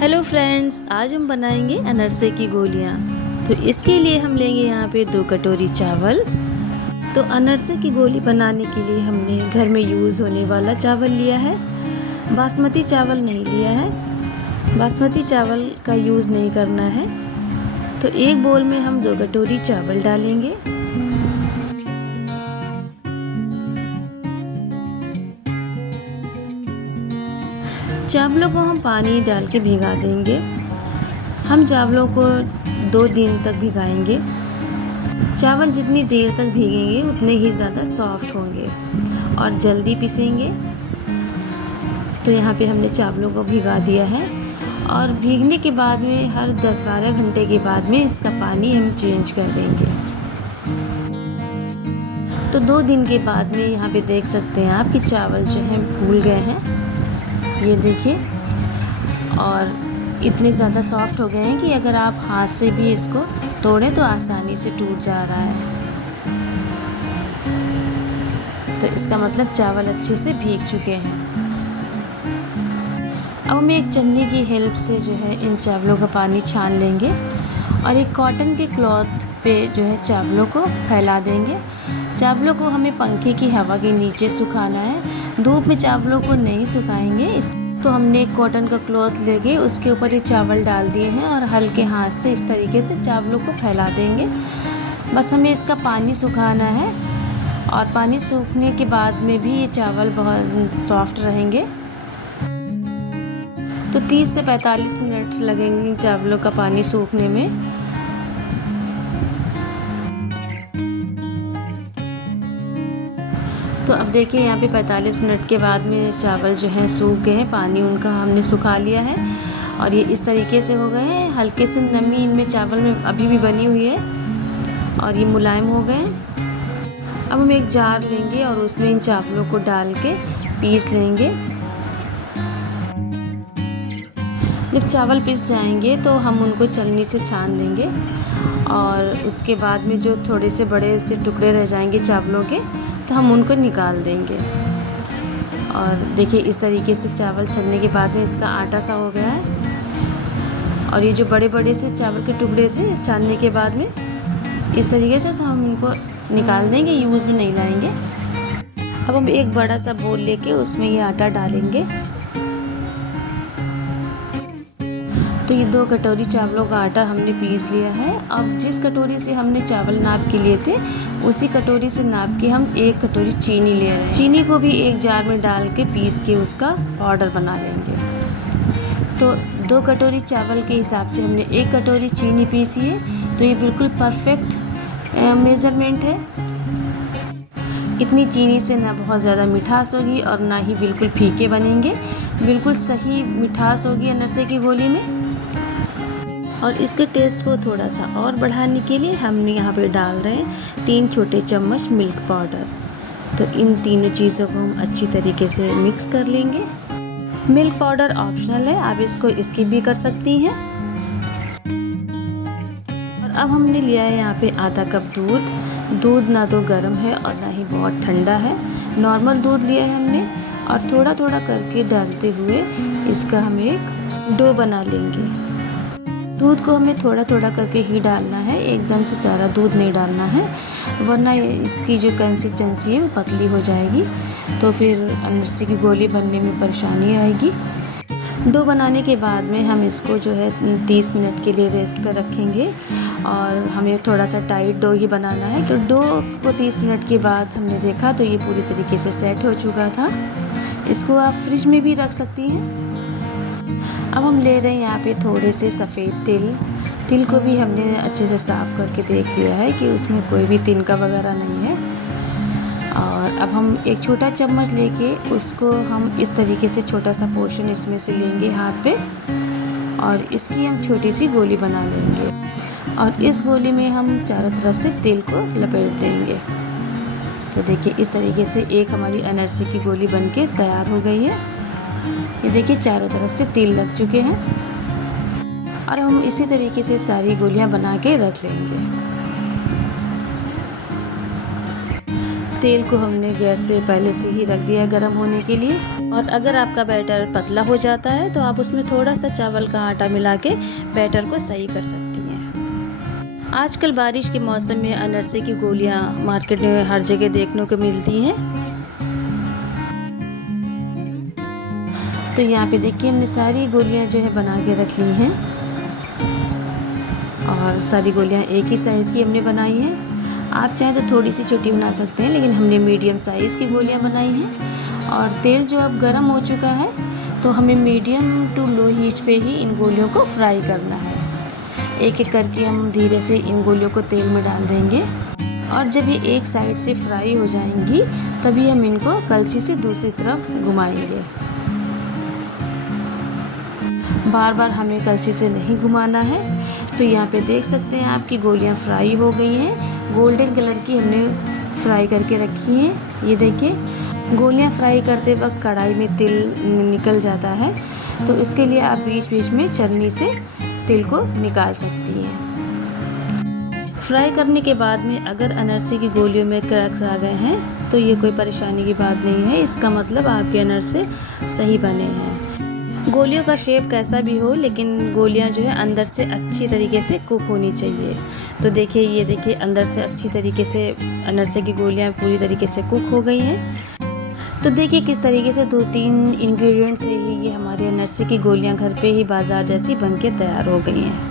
Hello friends, आज हम बनाएंगे अनरसे की गोलियाँ। तो इसके लिए हम लेंगे यहाँ पे 2 कटोरी चावल। तो अनरसे की गोली बनाने के लिए हमने घर में यूज़ होने वाला चावल लिया है, बासमती चावल नहीं लिया है। बासमती चावल का यूज़ नहीं करना है। तो एक बोल में हम 2 कटोरी चावल डालेंगे। चावलों को हम पानी डाल के भिगा देंगे। हम चावलों को 2 दिन तक भिगाएंगे। चावल जितनी देर तक भीगेंगे उतने ही ज़्यादा सॉफ्ट होंगे और जल्दी पिसेंगे। तो यहाँ पे हमने चावलों को भिगा दिया है और भीगने के बाद में हर 10-12 घंटे के बाद में इसका पानी हम चेंज कर देंगे। तो 2 दिन के बाद में यहाँ पे देख सकते हैं आप कि चावल जो हैं फूल गए हैं, ये देखिए, और इतने ज़्यादा सॉफ्ट हो गए हैं कि अगर आप हाथ से भी इसको तोड़ें तो आसानी से टूट जा रहा है। तो इसका मतलब चावल अच्छे से भीग चुके हैं। अब हम एक चन्नी की हेल्प से जो है इन चावलों का पानी छान लेंगे और एक कॉटन के क्लॉथ पे जो है चावलों को फैला देंगे। चावलों को हमें पंखे की हवा के नीचे सुखाना है, धूप में चावलों को नहीं सुखाएंगे। तो हमने एक कॉटन का क्लॉथ लेके उसके ऊपर ये चावल डाल दिए हैं और हल्के हाथ से इस तरीके से चावलों को फैला देंगे। बस हमें इसका पानी सुखाना है और पानी सूखने के बाद में भी ये चावल बहुत सॉफ्ट रहेंगे। तो 30 से 45 मिनट लगेंगे चावलों का पानी सूखने में। तो अब देखिए यहाँ पे 45 मिनट के बाद में चावल जो हैं सूख गए हैं, पानी उनका हमने सुखा लिया है और ये इस तरीके से हो गए हैं। हल्के से नमी इनमें चावल में अभी भी बनी हुई है और ये मुलायम हो गए हैं। अब हम एक जार लेंगे और उसमें इन चावलों को डाल के पीस लेंगे। जब चावल पिस जाएंगे तो हम उनको छलनी से छान लेंगे और उसके बाद में जो थोड़े से बड़े से टुकड़े रह जाएंगे चावलों के तो हम उनको निकाल देंगे। और देखिए इस तरीके से चावल छलने के बाद में इसका आटा सा हो गया है। और ये जो बड़े बड़े से चावल के टुकड़े थे छानने के बाद में इस तरीके से, तो हम उनको निकाल देंगे, यूज़ में नहीं लाएंगे। अब हम एक बड़ा सा बोल लेके उसमें ये आटा डालेंगे। तो ये 2 कटोरी चावलों का आटा हमने पीस लिया है। अब जिस कटोरी से हमने चावल नाप के लिए थे उसी कटोरी से नाप के हम 1 कटोरी चीनी ले रहे हैं। चीनी को भी एक जार में डाल के पीस के उसका पाउडर बना लेंगे। तो 2 कटोरी चावल के हिसाब से हमने 1 कटोरी चीनी पीसी है। तो ये बिल्कुल परफेक्ट मेज़रमेंट है। इतनी चीनी से ना बहुत ज़्यादा मिठास होगी और ना ही बिल्कुल फीके बनेंगे, बिल्कुल सही मिठास होगी अनरसे की गोली में। और इसके टेस्ट को थोड़ा सा और बढ़ाने के लिए हम यहाँ पे डाल रहे हैं 3 छोटे चम्मच मिल्क पाउडर। तो इन तीनों चीज़ों को हम अच्छी तरीके से मिक्स कर लेंगे। मिल्क पाउडर ऑप्शनल है, आप इसको स्किप भी कर सकती हैं। और अब हमने लिया है यहाँ पे आधा कप दूध। दूध ना तो गर्म है और ना ही बहुत ठंडा है, नॉर्मल दूध लिया है हमने। और थोड़ा थोड़ा करके डालते हुए इसका हम एक डो बना लेंगे। दूध को हमें थोड़ा थोड़ा करके ही डालना है, एकदम से सारा दूध नहीं डालना है, वरना इसकी जो कंसिस्टेंसी है वो पतली हो जाएगी। तो फिर अनरसे की गोली बनने में परेशानी आएगी। डो बनाने के बाद में हम इसको जो है 30 मिनट के लिए रेस्ट पर रखेंगे और हमें थोड़ा सा टाइट डो ही बनाना है। तो डो को 30 मिनट के बाद हमने देखा तो ये पूरी तरीके से सेट हो चुका था। इसको आप फ्रिज में भी रख सकती हैं। अब हम ले रहे हैं यहाँ पे थोड़े से सफ़ेद तिल। तिल को भी हमने अच्छे से साफ़ करके देख लिया है कि उसमें कोई भी तिनका वगैरह नहीं है। और अब हम एक छोटा चम्मच लेके उसको हम इस तरीके से छोटा सा पोर्शन इसमें से लेंगे हाथ पे और इसकी हम छोटी सी गोली बना लेंगे। और इस गोली में हम चारों तरफ से तिल को लपेट देंगे। तो देखिए इस तरीके से एक हमारी अनरसे की गोली बनके तैयार हो गई है। ये देखिए चारों तरफ से तिल लग चुके हैं और हम इसी तरीके से सारी गोलियां बना के रख लेंगे। तेल को हमने गैस पे पहले से ही रख दिया है गर्म होने के लिए। और अगर आपका बैटर पतला हो जाता है तो आप उसमें थोड़ा सा चावल का आटा मिला के बैटर को सही कर सकती हैं। आजकल बारिश के मौसम में अनरसे की गोलियां मार्केट में हर जगह देखने को मिलती हैं। तो यहाँ पे देखिए हमने सारी गोलियां जो है बना के रख ली हैं और सारी गोलियां एक ही साइज़ की हमने बनाई हैं। आप चाहें तो थोड़ी सी छोटी बना सकते हैं, लेकिन हमने मीडियम साइज़ की गोलियां बनाई हैं। और तेल जो अब गर्म हो चुका है तो हमें मीडियम टू लो हीट पे ही इन गोलियों को फ्राई करना है। एक एक करके हम धीरे से इन गोलियों को तेल में डाल देंगे और जब ये एक साइड से फ्राई हो जाएंगी तभी हम इनको कलछी से दूसरी तरफ घुमाएंगे। बार बार हमें कलछी से नहीं घुमाना है। तो यहाँ पे देख सकते हैं आपकी गोलियाँ फ्राई हो गई हैं। गोल्डन कलर की हमने फ्राई करके रखी हैं। ये देखिए गोलियाँ फ्राई करते वक्त कढ़ाई में तेल निकल जाता है, तो इसके लिए आप बीच बीच में छलनी से तेल को निकाल सकती हैं। फ्राई करने के बाद में अगर अनरसे की गोलियों में क्रैक्स आ गए हैं तो ये कोई परेशानी की बात नहीं है, इसका मतलब आपके अनरसे सही बने हैं। गोलियों का शेप कैसा भी हो, लेकिन गोलियां जो है अंदर से अच्छी तरीके से कुक होनी चाहिए। तो देखिए ये देखिए अंदर से अच्छी तरीके से अनरसे की गोलियां पूरी तरीके से कुक हो गई हैं। तो देखिए किस तरीके से 2-3 इंग्रेडिएंट से ही ये हमारी अनरसे की गोलियां घर पे ही बाज़ार जैसी बनके तैयार हो गई हैं।